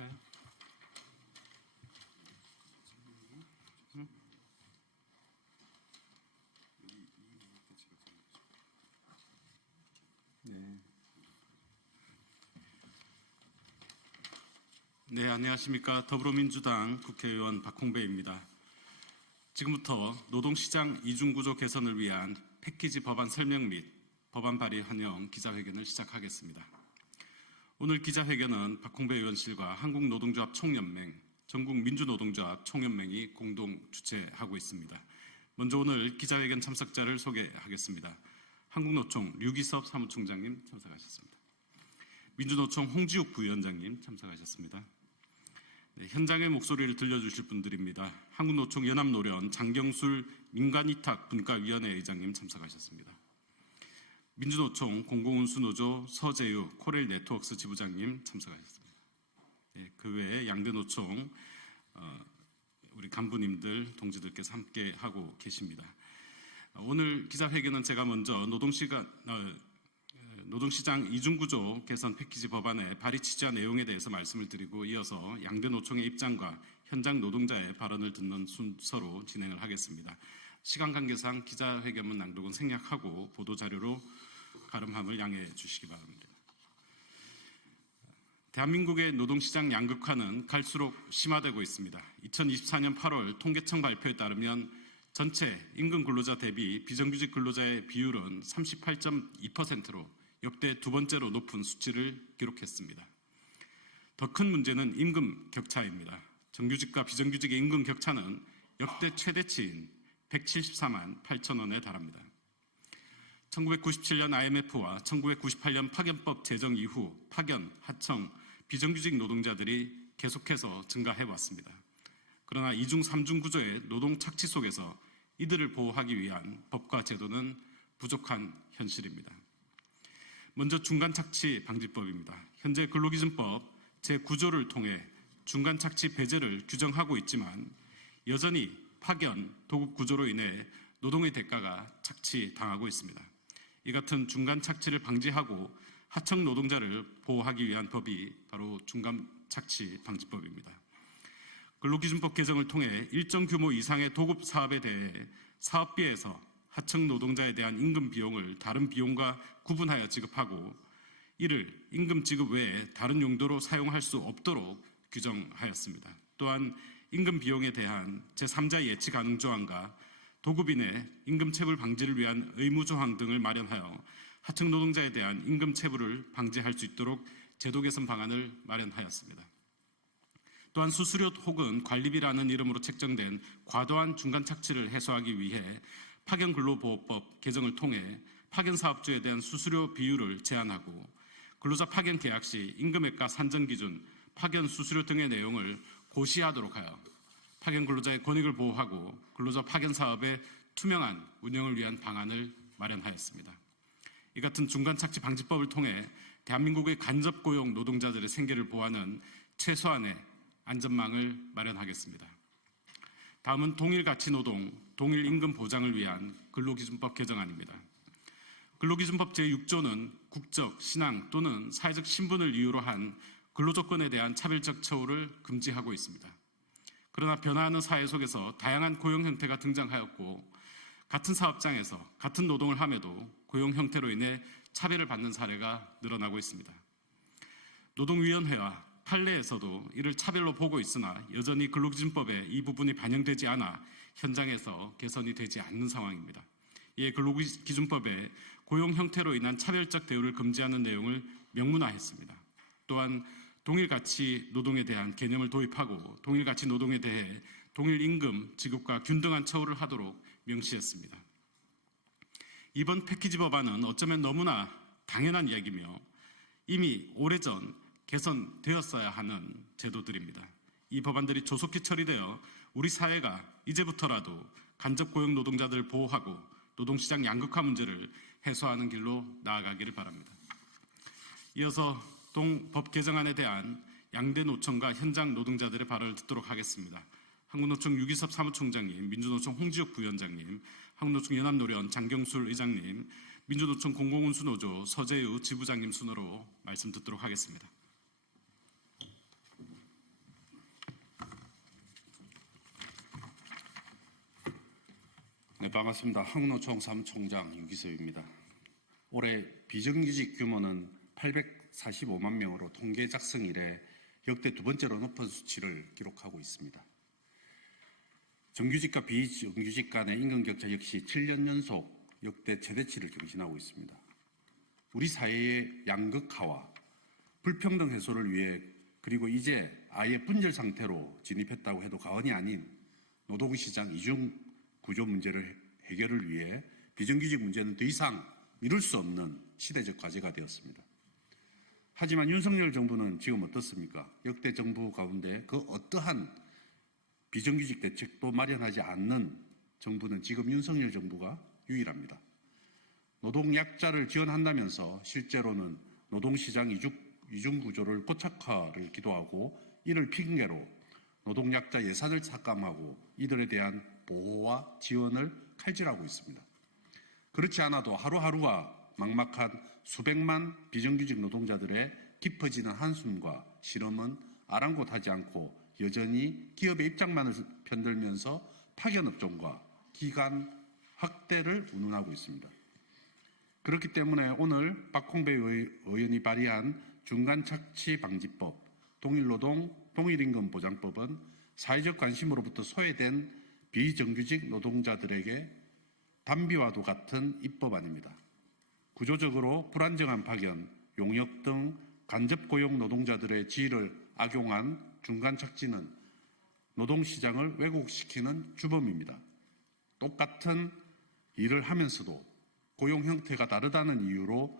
시작할까요? 네, 안녕하십니까. 더불어민주당 국회의원 박홍배입니다. 지금부터 노동시장 이중구조 개선을 위한 패키지 법안 설명 및 법안 발의 환영 기자회견을 시작하겠습니다. 오늘 기자회견은 박홍배 의원실과 한국노동조합 총연맹, 전국민주노동조합 총연맹이 공동 주최하고 있습니다. 먼저 오늘 기자회견 참석자를 소개하겠습니다. 한국노총 류기섭 사무총장님 참석하셨습니다. 민주노총 홍지욱 부위원장님 참석하셨습니다. 네, 현장의 목소리를 들려주실 분들입니다. 한국노총 연합노련 장경술 민간위탁분과위원회 의장님 참석하셨습니다. 민주노총 공공운수노조 서재유 코렐네트워크스 지부장님 참석하셨습니다. 네, 그 외에 양대노총 우리 간부님들, 동지들께서 함께하고 계십니다. 오늘 기자회견은 제가 먼저 노동시장 이중구조 개선 패키지 법안의 발의 취지와 내용에 대해서 말씀을 드리고 이어서 양대노총의 입장과 현장 노동자의 발언을 듣는 순서로 진행을 하겠습니다. 시간 관계상 기자회견문 낭독은 생략하고 보도자료로 가름함을 양해해 주시기 바랍니다. 대한민국의 노동시장 양극화는 갈수록 심화되고 있습니다. 2024년 8월 통계청 발표에 따르면 전체 임금 근로자 대비 비정규직 근로자의 비율은 38.2%로 역대 두 번째로 높은 수치를 기록했습니다. 더 큰 문제는 임금 격차입니다. 정규직과 비정규직의 임금 격차는 역대 최대치인 174만 8천 원에 달합니다. 1997년 IMF와 1998년 파견법 제정 이후 파견, 하청, 비정규직 노동자들이 계속해서 증가해왔습니다. 그러나 이중 삼중 구조의 노동 착취 속에서 이들을 보호하기 위한 법과 제도는 부족한 현실입니다. 먼저 중간착취 방지법입니다. 현재 근로기준법 제9조를 통해 중간착취 배제를 규정하고 있지만 여전히 파견, 도급 구조로 인해 노동의 대가가 착취당하고 있습니다. 이 같은 중간착취를 방지하고 하청 노동자를 보호하기 위한 법이 바로 중간착취 방지법입니다. 근로기준법 개정을 통해 일정 규모 이상의 도급 사업에 대해 사업비에서 하청 노동자에 대한 임금 비용을 다른 비용과 구분하여 지급하고 이를 임금 지급 외에 다른 용도로 사용할 수 없도록 규정하였습니다. 또한 임금 비용에 대한 제3자 예치 가능 조항과 도급인의 임금 체불 방지를 위한 의무 조항 등을 마련하여 하청 노동자에 대한 임금 체불을 방지할 수 있도록 제도 개선 방안을 마련하였습니다. 또한 수수료 혹은 관리비라는 이름으로 책정된 과도한 중간 착취를 해소하기 위해 파견근로보호법 개정을 통해 파견사업주에 대한 수수료 비율을 제한하고 근로자 파견 계약 시 임금액과 산정기준, 파견 수수료 등의 내용을 고시하도록 하여 파견 근로자의 권익을 보호하고 근로자 파견 사업의 투명한 운영을 위한 방안을 마련하였습니다. 이 같은 중간착취 방지법을 통해 대한민국의 간접 고용 노동자들의 생계를 보호하는 최소한의 안전망을 마련하겠습니다. 다음은 동일가치노동, 동일임금 보장을 위한 근로기준법 개정안입니다. 근로기준법 제6조는 국적, 신앙 또는 사회적 신분을 이유로 한 근로조건에 대한 차별적 처우를 금지하고 있습니다. 그러나 변화하는 사회 속에서 다양한 고용 형태가 등장하였고 같은 사업장에서 같은 노동을 함에도 고용 형태로 인해 차별을 받는 사례가 늘어나고 있습니다. 노동위원회와 판례에서도 이를 차별로 보고 있으나 여전히 근로기준법에 이 부분이 반영되지 않아 현장에서 개선이 되지 않는 상황입니다. 이에 근로기준법에 고용 형태로 인한 차별적 대우를 금지하는 내용을 명문화했습니다. 또한 동일가치 노동에 대한 개념을 도입하고 동일가치 노동에 대해 동일임금 지급과 균등한 처우를 하도록 명시했습니다. 이번 패키지 법안은 어쩌면 너무나 당연한 이야기며 이미 오래전 개선되었어야 하는 제도들입니다. 이 법안들이 조속히 처리되어 우리 사회가 이제부터라도 간접 고용 노동자들을 보호하고 노동시장 양극화 문제를 해소하는 길로 나아가기를 바랍니다. 이어서 법 개정안에 대한 양대 노총과 현장 노동자들의 발언을 듣도록 하겠습니다. 한국노총 유기섭 사무총장님, 민주노총 홍지욱 부위원장님, 한국노총 연합노련 장경술 의장님, 민주노총 공공운수노조 서재유 지부장님 순으로 말씀 듣도록 하겠습니다. 네, 반갑습니다. 한국노총 사무총장 유기섭입니다. 올해 비정규직 규모는 845만 명으로 통계 작성 이래 역대 두 번째로 높은 수치를 기록하고 있습니다. 정규직과 비정규직 간의 임금 격차 역시 7년 연속 역대 최대치를 경신하고 있습니다. 우리 사회의 양극화와 불평등 해소를 위해 그리고 이제 아예 분절 상태로 진입했다고 해도 과언이 아닌 노동시장 이중 구조 문제를 해결을 위해 비정규직 문제는 더 이상 미룰 수 없는 시대적 과제가 되었습니다. 하지만 윤석열 정부는 지금 어떻습니까? 역대 정부 가운데 그 어떠한 비정규직 대책도 마련하지 않는 정부는 지금 윤석열 정부가 유일합니다. 노동약자를 지원한다면서 실제로는 노동시장 이중 구조를 고착화를 기도하고 이를 핑계로 노동약자 예산을 삭감하고 이들에 대한 보호와 지원을 칼질하고 있습니다. 그렇지 않아도 하루하루가 막막한 수백만 비정규직 노동자들의 깊어지는 한숨과 실험은 아랑곳하지 않고 여전히 기업의 입장만을 편들면서 파견업종과 기간 확대를 운운하고 있습니다. 그렇기 때문에 오늘 박홍배 의원이 발의한 중간착취방지법, 동일노동, 동일임금보장법은 사회적 관심으로부터 소외된 비정규직 노동자들에게 담비와도 같은 입법안입니다. 구조적으로 불안정한 파견, 용역 등 간접고용 노동자들의 지위를 악용한 중간착취는 노동시장을 왜곡시키는 주범입니다. 똑같은 일을 하면서도 고용 형태가 다르다는 이유로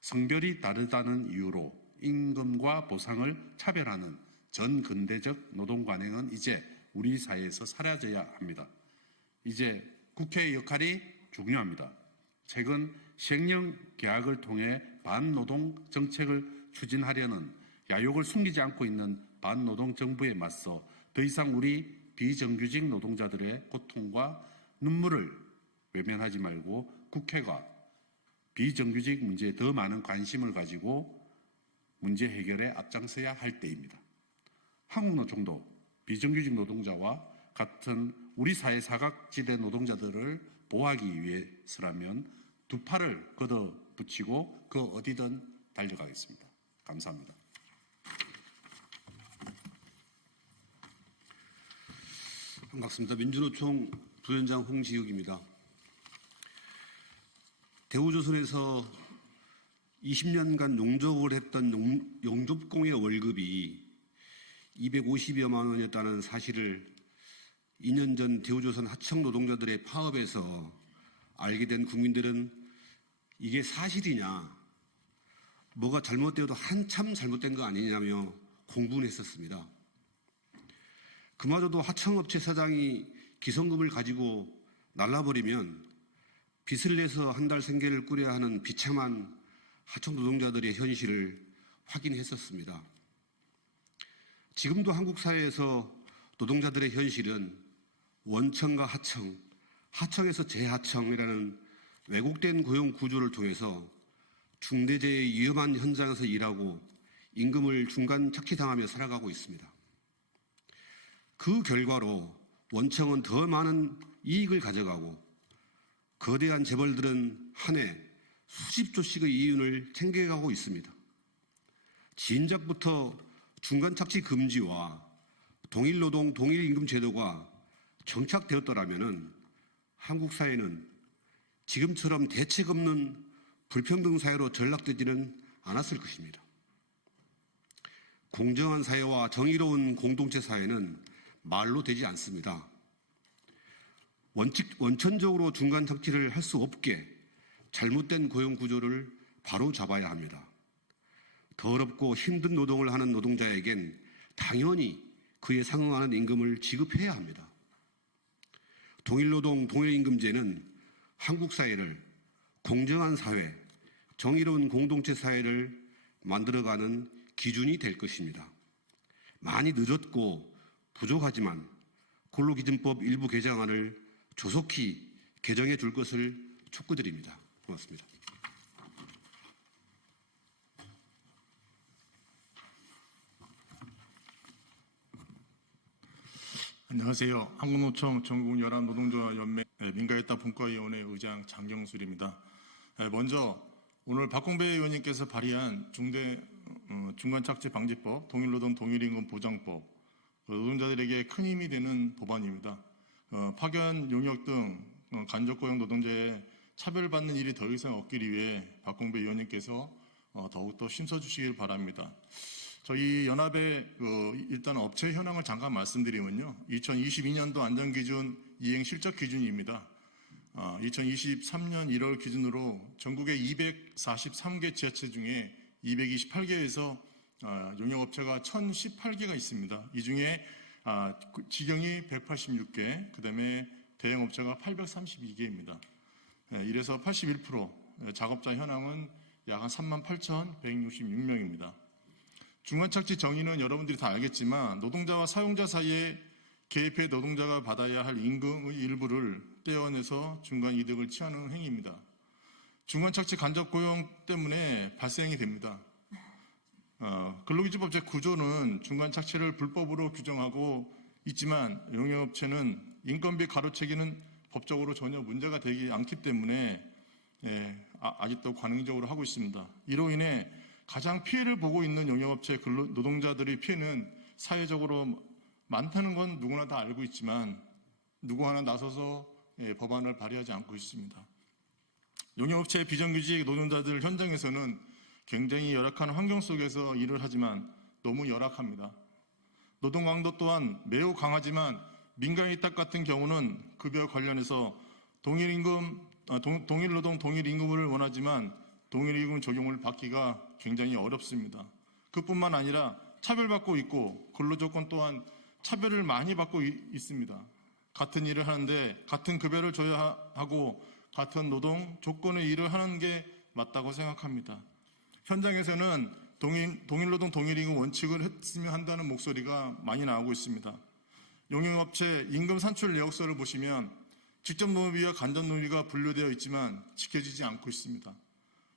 성별이 다르다는 이유로 임금과 보상을 차별하는 전근대적 노동관행은 이제 우리 사회에서 사라져야 합니다. 이제 국회의 역할이 중요합니다. 최근 시행령 계약을 통해 반노동 정책을 추진하려는 야욕을 숨기지 않고 있는 반노동 정부에 맞서 더 이상 우리 비정규직 노동자들의 고통과 눈물을 외면하지 말고 국회가 비정규직 문제에 더 많은 관심을 가지고 문제 해결에 앞장서야 할 때입니다. 한국노총도 비정규직 노동자와 같은 우리 사회 사각지대 노동자들을 보호하기 위해서라면 두 팔을 걷어붙이고 그 어디든 달려가겠습니다. 감사합니다. 반갑습니다. 민주노총 부위원장 홍지욱입니다. 대우조선에서 20년간 농적을 했던 용접공의 월급이 250여만 원이었다는 사실을 2년 전 대우조선 하청 노동자들의 파업에서 알게 된 국민들은 이게 사실이냐, 뭐가 잘못되어도 한참 잘못된 거 아니냐며 공분했었습니다. 그마저도 하청업체 사장이 기성금을 가지고 날라버리면 빚을 내서 한 달 생계를 꾸려야 하는 비참한 하청 노동자들의 현실을 확인했었습니다. 지금도 한국 사회에서 노동자들의 현실은 원청과 하청, 하청에서 재하청이라는 왜곡된 고용 구조를 통해서 중대재해의 위험한 현장에서 일하고 임금을 중간 착취당하며 살아가고 있습니다. 그 결과로 원청은 더 많은 이익을 가져가고 거대한 재벌들은 한 해 수십조씩의 이윤을 챙겨가고 있습니다. 진작부터 중간착취 금지와 동일노동, 동일임금 제도가 정착되었더라면 한국 사회는 지금처럼 대책 없는 불평등 사회로 전락되지는 않았을 것입니다. 공정한 사회와 정의로운 공동체 사회는 말로 되지 않습니다. 원천적으로 중간 착취를 할 수 없게 잘못된 고용 구조를 바로 잡아야 합니다. 더럽고 힘든 노동을 하는 노동자에겐 당연히 그에 상응하는 임금을 지급해야 합니다. 동일노동, 동일임금제는 한국 사회를 공정한 사회, 정의로운 공동체 사회를 만들어가는 기준이 될 것입니다. 많이 늦었고 부족하지만 근로기준법 일부 개정안을 조속히 개정해 줄 것을 촉구드립니다. 고맙습니다. 안녕하세요. 한국노총 전국연합노동조합연맹 민가이타 분과위원회 의장 장경술입니다. 먼저 오늘 박홍배 의원님께서 발의한 중간착취 방지법, 동일노동 동일임금 보장법, 노동자들에게 큰 힘이 되는 법안입니다. 파견, 용역 등 간접고용 노동자의 차별받는 일이 더 이상 없기를 위해 박홍배 의원님께서 더욱더 힘써주시길 바랍니다. 저희 연합의 일단 업체 현황을 잠깐 말씀드리면요. 2022년도 안전기준 이행 실적 기준입니다. 2023년 1월 기준으로 전국의 243개 지자체 중에 228개에서 용역업체가 1018개가 있습니다. 이 중에 직영이 186개, 그 다음에 대형업체가 832개입니다. 이래서 81%, 작업자 현황은 약 한 38,166명입니다. 중간착취 정의는 여러분들이 다 알겠지만 노동자와 사용자 사이에 개입해 노동자가 받아야 할 임금의 일부를 떼어내서 중간 이득을 취하는 행위입니다. 중간착취 간접고용 때문에 발생이 됩니다. 근로기준법 제9조는 중간착취를 불법으로 규정하고 있지만 용역업체는 인건비 가로채기는 법적으로 전혀 문제가 되지 않기 때문에 아직도 관행적으로 하고 있습니다. 이로 인해 가장 피해를 보고 있는 용역업체 노동자들의 피해는 사회적으로 많다는 건 누구나 다 알고 있지만 누구 하나 나서서 법안을 발의하지 않고 있습니다. 용역업체 비정규직 노동자들 현장에서는 굉장히 열악한 환경 속에서 일을 하지만 너무 열악합니다. 노동 강도 또한 매우 강하지만 민간위탁 같은 경우는 급여 관련해서 동일노동 동일임금을 원하지만 동일임금 적용을 받기가 굉장히 어렵습니다. 그뿐만 아니라 차별받고 있고 근로조건 또한 차별을 많이 받고 있습니다. 같은 일을 하는데 같은 급여를 줘야 하고 같은 노동 조건의 일을 하는 게 맞다고 생각합니다. 현장에서는 동일노동 동일임금 원칙을 했으면 한다는 목소리가 많이 나오고 있습니다. 용역업체 임금 산출 내역서를 보시면 직접 노무비와 간접 노무비가 분류되어 있지만 지켜지지 않고 있습니다.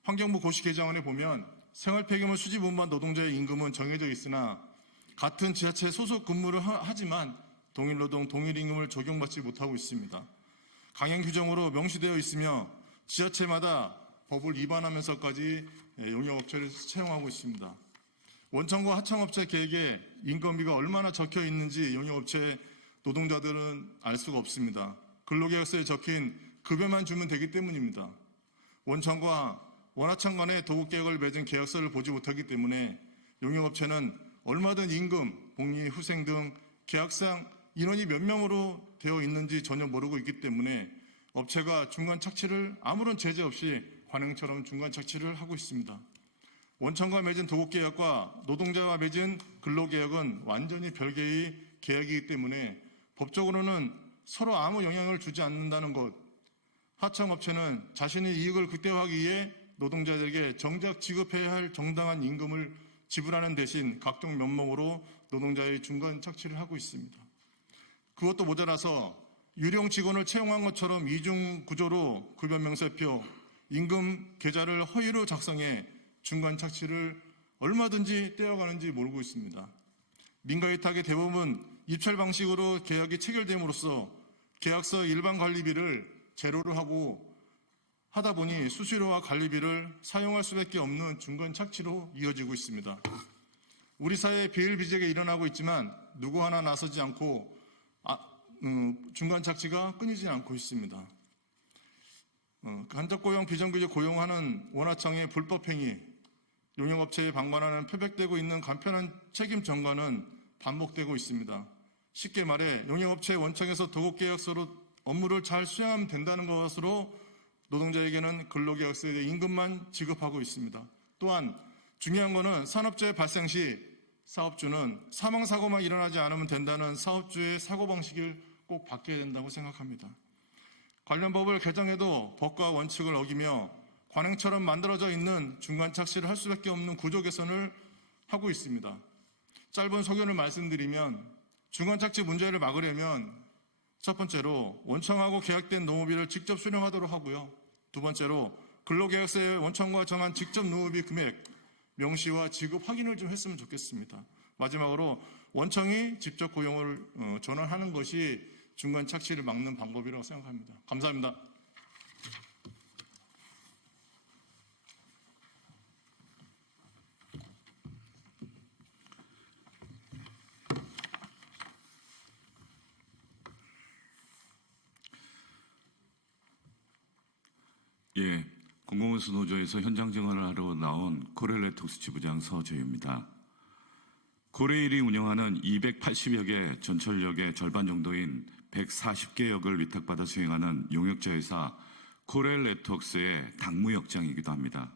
환경부 고시 개정안에 보면 생활폐기물 수집 운반 노동자의 임금은 정해져 있으나 같은 지자체 소속 근무를 하지만 동일노동 동일임금을 적용받지 못하고 있습니다. 강행 규정으로 명시되어 있으며 지자체마다 법을 위반하면서까지 용역업체를 채용하고 있습니다. 원청과 하청업체 계획에 인건비가 얼마나 적혀 있는지 용역업체 노동자들은 알 수가 없습니다. 근로계약서에 적힌 급여만 주면 되기 때문입니다. 원청과 원하청 간의 도급계약을 맺은 계약서를 보지 못하기 때문에 용역업체는 얼마든 임금, 복리, 후생 등 계약상 인원이 몇 명으로 되어 있는지 전혀 모르고 있기 때문에 업체가 중간 착취를 아무런 제재 없이 관행처럼 중간 착취를 하고 있습니다. 원청과 맺은 도급계약과 노동자와 맺은 근로계약은 완전히 별개의 계약이기 때문에 법적으로는 서로 아무 영향을 주지 않는다는 것. 하청업체는 자신의 이익을 극대화하기 위해 노동자들에게 정작 지급해야 할 정당한 임금을 지불하는 대신 각종 면목으로 노동자의 중간 착취를 하고 있습니다. 그것도 모자라서 유령 직원을 채용한 것처럼 이중 구조로 급여 명세표, 임금 계좌를 허위로 작성해 중간 착취를 얼마든지 떼어가는지 모르고 있습니다. 민가위탁의 대부분 입찰 방식으로 계약이 체결됨으로써 계약서 일반 관리비를 제로로 하다 보니 수수료와 관리비를 사용할 수밖에 없는 중간 착취로 이어지고 있습니다. 우리 사회에 비일비재가 일어나고 있지만 누구 하나 나서지 않고 중간 착취가 끊이지 않고 있습니다. 간접고용, 비정규직 고용하는 원하청의 불법행위, 용역업체에 방관하는 표백되고 있는 간편한 책임 전가는 반복되고 있습니다. 쉽게 말해 용역업체 원청에서 도급계약서로 업무를 잘 수행하면 된다는 것으로 노동자에게는 근로계약서에 대해 임금만 지급하고 있습니다. 또한 중요한 것은 산업재해 발생 시 사업주는 사망사고만 일어나지 않으면 된다는 사업주의 사고방식을 꼭 바뀌어야 된다고 생각합니다. 관련 법을 개정해도 법과 원칙을 어기며 관행처럼 만들어져 있는 중간 착취를 할 수밖에 없는 구조 개선을 하고 있습니다. 짧은 소견을 말씀드리면 중간 착취 문제를 막으려면 첫 번째로 원청하고 계약된 노무비를 직접 수령하도록 하고요. 두 번째로 근로계약서에 원청과 정한 직접 노무비 금액 명시와 지급 확인을 좀 했으면 좋겠습니다. 마지막으로 원청이 직접 고용을 전환하는 것이 중간 착취를 막는 방법이라고 생각합니다. 감사합니다. 예, 공공운수 노조에서 현장 증언을 하러 나온 코렐네톡스 지부장 서재유입니다. 코레일이 운영하는 280여 개 전철역의 절반 정도인 140개 역을 위탁받아 수행하는 용역자 회사 코렐네톡스의 당무역장이기도 합니다.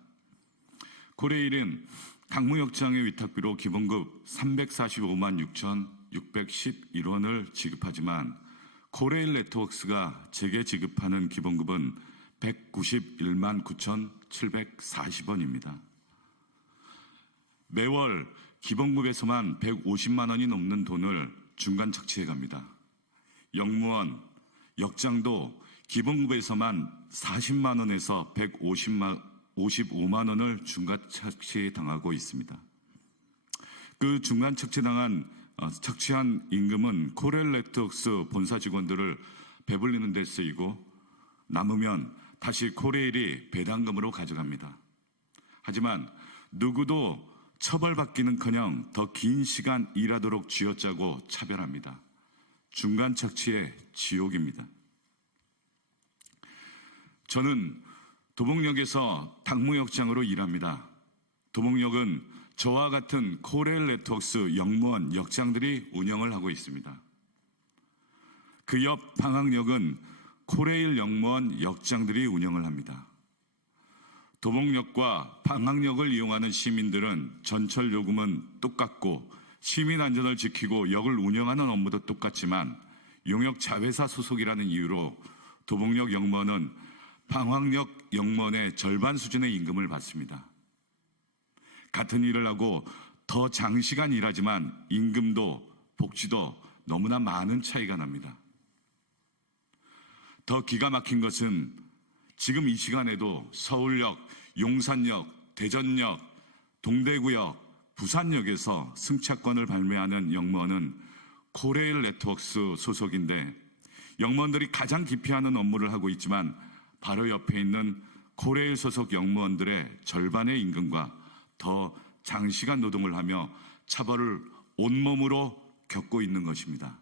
코레일은 당무역장의 위탁비로 기본급 345만 6,611원을 지급하지만 코레일 네트워크스가 제게 지급하는 기본급은 191만 9,740원입니다. 매월 기본급에서만 150만 원이 넘는 돈을 중간 착취해 갑니다. 역무원, 역장도 기본급에서만 40만 원에서 155만 원을 중간 착취당하고 있습니다. 그 중간 착취한 임금은 코렐 네트워크스 본사 직원들을 배불리는 데 쓰이고 남으면 다시 코레일이 배당금으로 가져갑니다. 하지만 누구도 처벌받기는커녕 더 긴 시간 일하도록 쥐어짜고 차별합니다. 중간 착취의 지옥입니다. 저는 도봉역에서 당무역장으로 일합니다. 도봉역은 저와 같은 코렐 네트워크스 역무원, 역장들이 운영을 하고 있습니다. 그 옆 방학역은 코레일 역무원, 역장들이 운영을 합니다. 도봉역과 방학역을 이용하는 시민들은 전철 요금은 똑같고 시민 안전을 지키고 역을 운영하는 업무도 똑같지만 용역 자회사 소속이라는 이유로 도봉역 역무원은 방학역 역무원의 절반 수준의 임금을 받습니다. 같은 일을 하고 더 장시간 일하지만 임금도 복지도 너무나 많은 차이가 납니다. 더 기가 막힌 것은 지금 이 시간에도 서울역, 용산역, 대전역, 동대구역, 부산역에서 승차권을 발매하는 역무원은 코레일 네트워크스 소속인데 역무원들이 가장 기피하는 업무를 하고 있지만 바로 옆에 있는 코레일 소속 역무원들의 절반의 임금과 더 장시간 노동을 하며 차별을 온몸으로 겪고 있는 것입니다.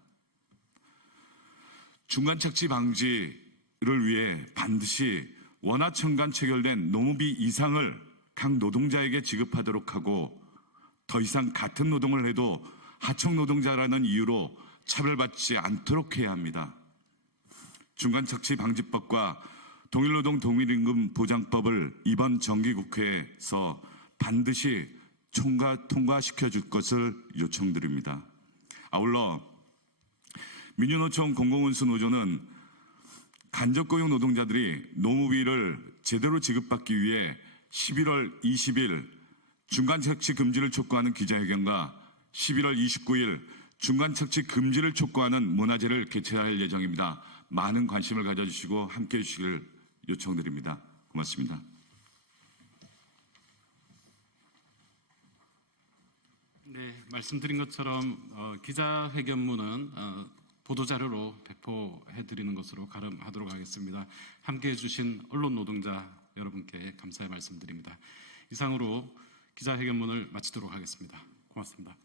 중간 착취 방지를 위해 반드시 원화천간 체결된 노무비 이상을 각 노동자에게 지급하도록 하고 더 이상 같은 노동을 해도 하청 노동자라는 이유로 차별받지 않도록 해야 합니다. 중간 착취 방지법과 동일노동 동일임금 보장법을 이번 정기국회에서 반드시 통과시켜 줄 것을 요청드립니다. 아울러 민주노총 공공운수노조는 간접고용 노동자들이 노무비를 제대로 지급받기 위해 11월 20일 중간착취 금지를 촉구하는 기자회견과 11월 29일 중간착취 금지를 촉구하는 문화제를 개최할 예정입니다. 많은 관심을 가져주시고 함께해 주시길 요청드립니다. 고맙습니다. 네, 말씀드린 것처럼 기자회견문은 보도자료로 배포해드리는 것으로 가름하도록 하겠습니다. 함께해 주신 언론 노동자 여러분께 감사의 말씀드립니다. 이상으로 기자회견문을 마치도록 하겠습니다. 고맙습니다.